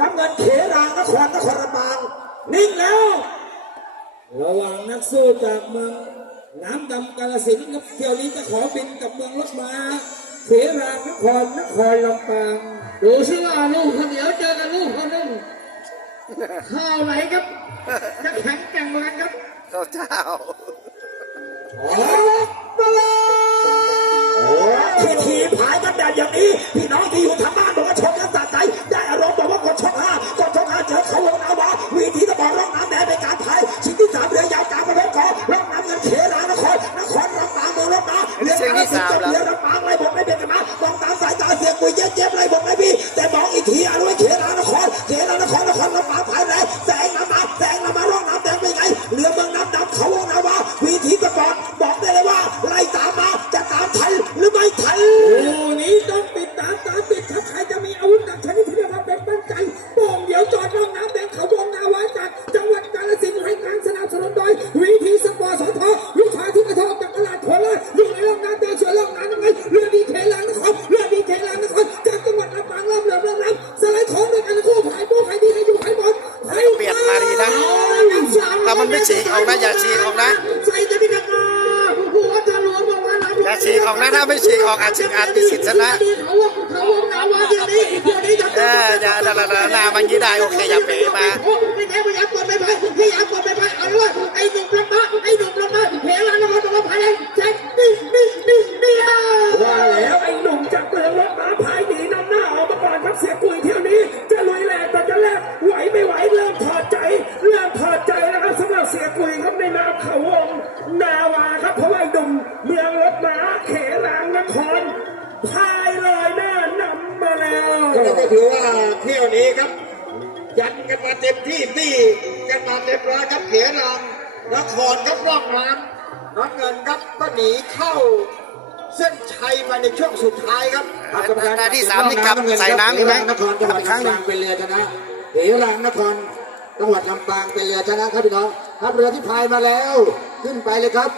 น้ำเงินเขรางนครนครลำปางนิ่งแล้ว ระหว่างนักสู้จากเมืองน้ำดำกาลสินธุ์ครับเที่ยวนี้จะขอบินกับเมืองรถมาเขรางนครนครลำปางดูสิว่าลูกคนเดียวเจอกับลูกคนหนึงข้าวไหนครับ จะแข็งแกร่งเหมือนกันครับข้าวเจ้าออ เจอเขาลงนาวาวีทีตะบอลร่องน้ำแดงเป็นการพายชิ้นที่สามเรือยาวกางประเภทกอร่องน้ำเงินเขลานครนครลำปางเมืองลำปาเรือกาฬสินธุ์กับเรือลำปาไล่บกไม่เบียดกันมามองตามสายตาเสียงกุยเย็บเย็บไล่บกไม่พี่แต่มองอีกทีอนุ้ยเขลานครเขลานครนครลำปางภายในแสงน้ำมาแสงน้ำมาร่องน้ำแดงเป็นไงเรือเมืองน้ำดำเขาวงนาวาวีทีตะบอลบอกได้เลยว่าไล่ตามมาจะตามทันหรือไม่ทันคู่นี้ต้องติดตามตามติดครับใครจะมีอาวุธหนักชนิดที่เรียกว่าเป็นปั้นใจ โป่งเดี๋ยวจอดร่องน้ำแดงเขาวงนาวาจากจังหวัดกาฬสินธุ์ให้การสนับสนุนโดยวีทีสปอร์ตสทวิชาที่กระทบจากตลาดโคราชอยู่ในร่องน้ำแดงเสือร่องน้ำน้ำเงินเรือดีเคลางนครเรือดีเคลางนครจากจังหวัดลำปางเริ่มเริ่มเริ่มเริ่มสไลด์ของด้วยกันทั้งคู่ผายผู้ผายดีใครอยู่ใครหมดใครเปลี่ยนมาดีนะถ้ามันไม่ฉีกออกนะอย่าฉีกออกนะใส่จะพิจารณาหัวจะหลวมบอกว่าอย่าฉีกออกนะถ้าไม่ฉีกออกอาจฉีกอาจมีสิทธิ์ชนะเขาวงเขาวงนาวาเดี๋ยวนี้เดี๋ยวนี้จะ เอออย่าอย่าอย่าอย่าหน้ามันยี่ได้โอเคอย่าเป๋มาไม่ใช่พยายามกดไม่ไปพยายามกดไม่ไปเอาด้วยไอ้หนุ่มลาไอ้หนุ่มลาเฮลันนครบอกว่าภายแจ็คนี่นี่นี่นี่ว่าแล้วไอ้หนุ่มจากเมืองรถม้าพายหนีนำหน้าออกมาก่อนครับเสียกุยเที่ยวนี้ จะลุยแหลกต่จะแลกไหวไม่ไหวเริ่มถอดใจเริ่มถอดใจนะครับสำหรับเสียกุยครับในนามเขาวงนาวาครับเพราะว่าหนุ่มเมืองรถม้าเขลางนครพายลอยหน้านำมาแล้วก็ถือว่า เที่ยวนี้ครับ ยันกันมาเต็มที่ตีกันมาเต็มร้อยครับเขรางนครครับร่องน้ำน้ำเงินครับก็หนีเข้า เส้นชัยมาในช่วงสุดท้ายครับหน้าที่สามนี่กลับใส่น้ำอีกไหมนครจังหวัดครั้งหนึ่ลำปางงเป็นเรือชนะเขรางนครจังหวัดลำปางเป็นเรือชนะครับพี่น้องครับเรือที่พายมาแล้ว ขึ้นไปเลยครับ